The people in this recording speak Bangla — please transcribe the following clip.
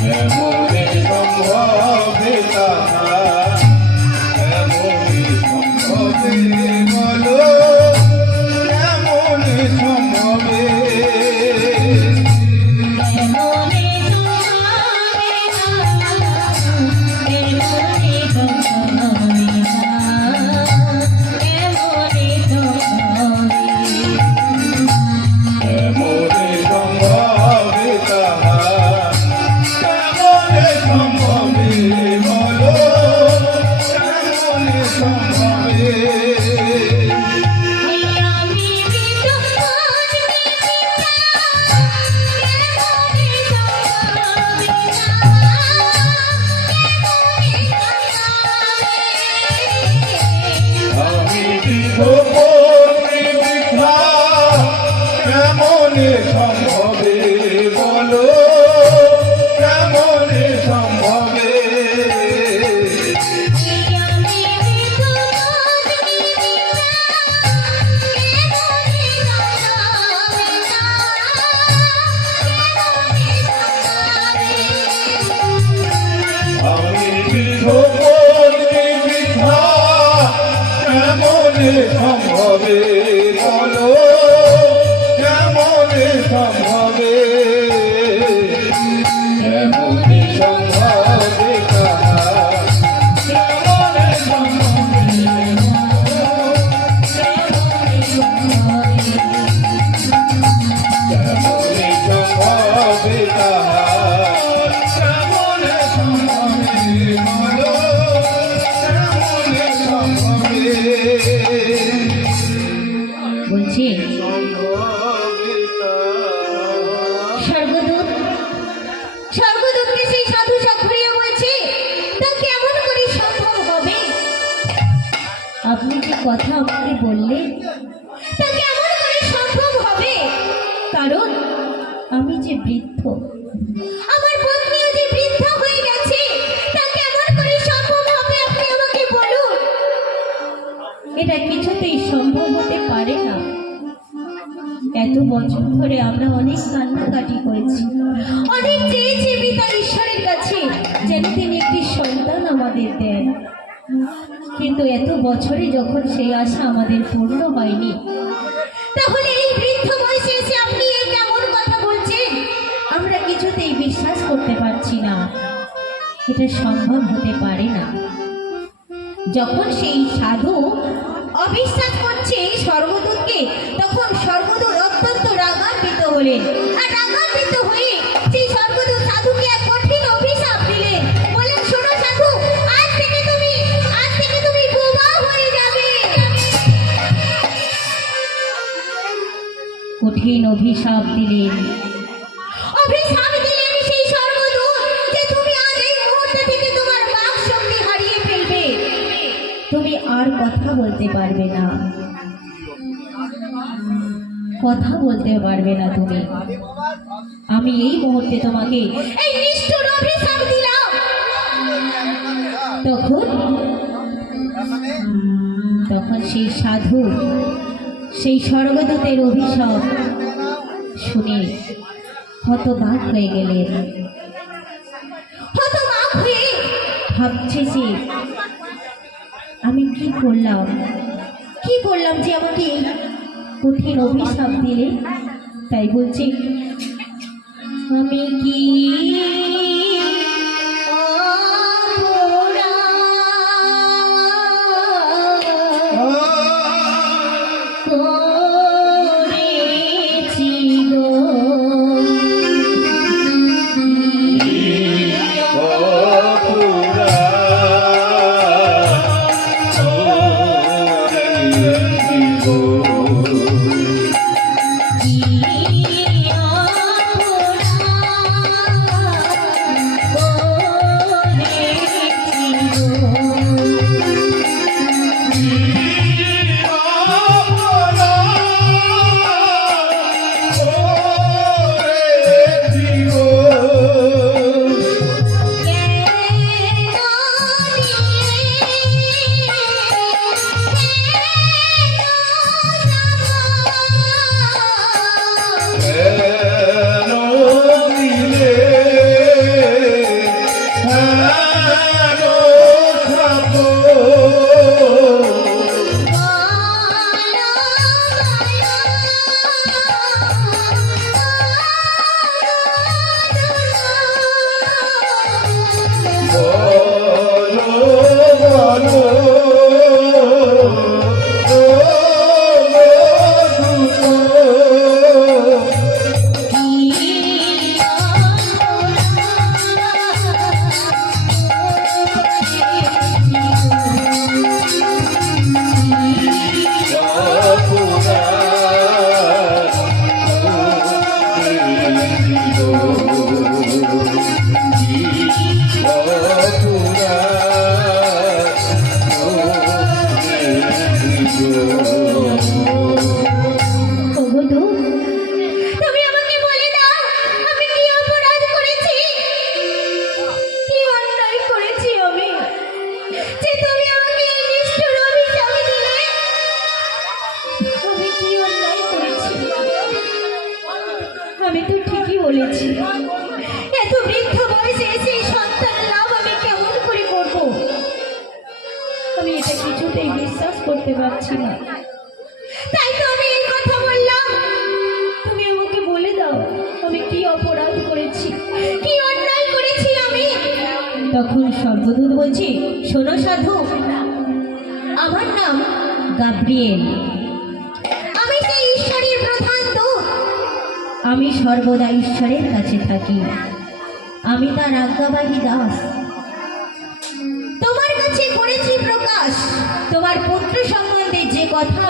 এমনি সম্ভবে তাহা এমনি সম্ভবে বলো এমনি সম্ভবে কেমনে সম্ভবে বলো কেমনে সম্ভবে আমি বৃথা কেমনে সম্ভবে বলো কেমনে সম্ভবে এমনি সম্ভবে কাহা কেমনে সম্ভবে কেমনে সম্ভবে কাহা কেমনে সম্ভবে বলো কেমনে সম্ভবে বলছি স্বর্গদূতকে সেই সাধু সাক্ষরিয়া বলছে তা কেমন করে সম্ভব হবে? আপনি যে কথা আমাকে বললেন তা কেমন করে সম্ভব হবে? কারণ আমি যে বৃদ্ধ, আমার পত্নীও যে বৃদ্ধা হয়ে গেছে, তা কেমন করে সম্ভব হবে আপনি আমাকে বলুন। এটা কিছুতেই সম্ভব হতে পারে না। এত বছর ধরে আমরা অনেক কান্নাকাটি করেছি, অনেক চেয়েছি পিতা ঈশ্বরের কাছে যেন তিনি একটি সন্তান আমাদের দেন, কিন্তু এত বছরে যখন সেই আশা আমাদের পূর্ণ হয়নি, তাহলে এই বৃদ্ধ বয়সে এসে আপনি এই কেমন কথা বলছেন? আমরা কিছুতেই বিশ্বাস করতে পারছি না, এটা সম্ভব হতে পারে না। যখন সেই সাধু অবিশ্বাস করছে স্বর্গদূতকে, তখন স্বর্গদূত অত্যন্ত রাগান্বিত হলেন, আর রাগান্বিত হয়ে সেই স্বর্গদূত সাধুকে এক কঠিন অভিশাপ দিলেন। বলেন, শোনো সাধু, আজ থেকে তুমি বোবা হয়ে যাবে। কঠিন অভিশাপ দিলেন সেই স্বর্গদূত যে তুমি আজ এই মুহূর্তে থেকে তোমার বাক শক্তি হারিয়ে ফেলবে, তুমি আর কথা বলতে পারবে না, কথা বলতে পারবে না তুমি। আমি এই মুহূর্তে তোমাকে এই নিষ্ঠুর অভিশাপ দিলাম। তখন সেই সাধু সেই স্বর্গদূতের অভিশাপ শুনে হতবাক হয়ে গেলেন। হতবাক হয়ে ভাবছে যে আমি কি করলাম যে আমাকে এই কঠিন অভিশাপ দিলে। তাই বলছে, আমি কি পারছি না, তাই তো আমি এই কথা বললাম। তুমি আমাকে বলে দাও আমি কি অপরাধ করেছি, কি অন্যায় করেছি আমি। তখন সর্বদূত বলছি, শোনো সাধু, আমার নাম গাব্রিয়েল, আমি সেই ঈশ্বরের প্রধান দূত। আমি সর্বদা ঈশ্বরের কাছে থাকি, আমি তার আজ্ঞাবাহী দাস। তোমার কাছে করেছি প্রকাশ তোমার পুত্র সম্বন্ধে যে কথা আমি